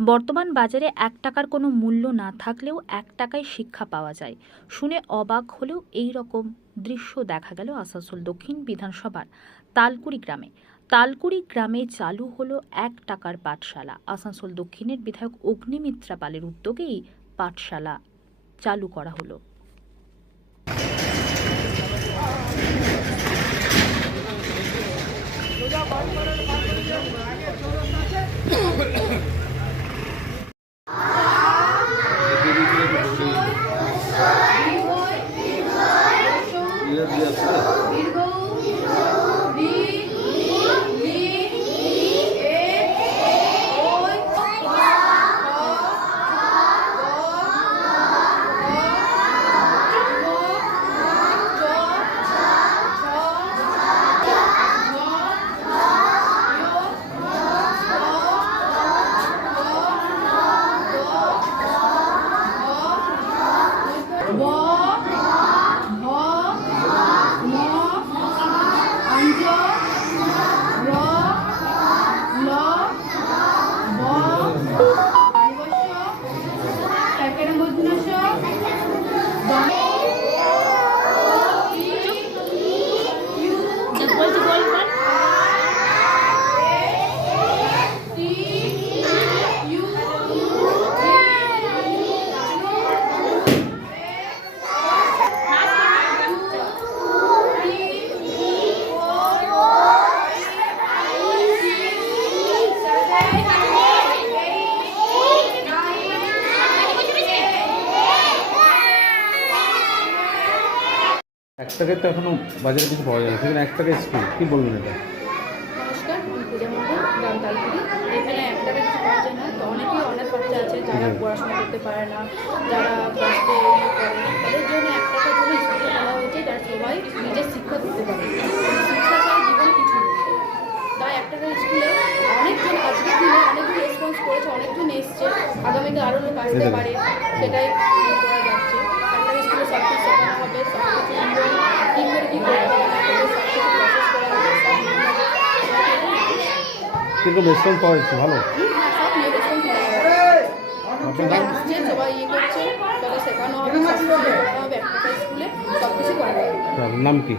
বর্তমান বাজারে এক টাকার কোনো মূল্য না থাকলেও এক টাকায় শিক্ষা পাওয়া যায় শুনে অবাক হলেও এই রকম দৃশ্য দেখা গেল আসানসোল দক্ষিণ বিধানসভার তালকুড়ি গ্রামে তালকুড়ি গ্রামে চালু হলো এক টাকার পাঠশালা আসানসোল দক্ষিণের বিধায়ক অগ্নিমিত্রা পালের উদ্যোগেই পাঠশালা চালু করা হলো টাকায় তো এখনও বাজারে কিছু পাওয়া যায় না সেখানে এক টাকায় স্কুল কী বলবেন এটা? নমস্কার আমি পূজা মন্ডল গ্রাম তালপুরি। এখানে এক টাকা কিছু পাওয়া যায় না তো অনেকেই অনেক বাচ্চা আছে যারা পড়াশোনা করতে পারে না যারা কষ্টে ইয়ে করে তাদের জন্য এক টাকার জন্য স্কুলে বলা হয়েছে যারা সবাই নিজের শিক্ষা দিতে পারে। শিক্ষা ছাড়া জীবনে কিছু তাই এক টাকার স্কুলে অনেকজন আজকের দিনে অনেকজন রেসপন্স করেছে অনেকজন এসছে আগামীতে আরও লোক আসতে পারে সেটাই ইয়ে করা যাচ্ছে এক টাকার স্কুলে সব কিছু শেখানো হবে সব কিছু কী করে কী করতে হবে না করতে হবে, সব কিছু প্রসেস করা হবে সব নিয়ম হবে। কীরকম রেসপন্স পাওয়া যাচ্ছে? ভালো? নাম কি?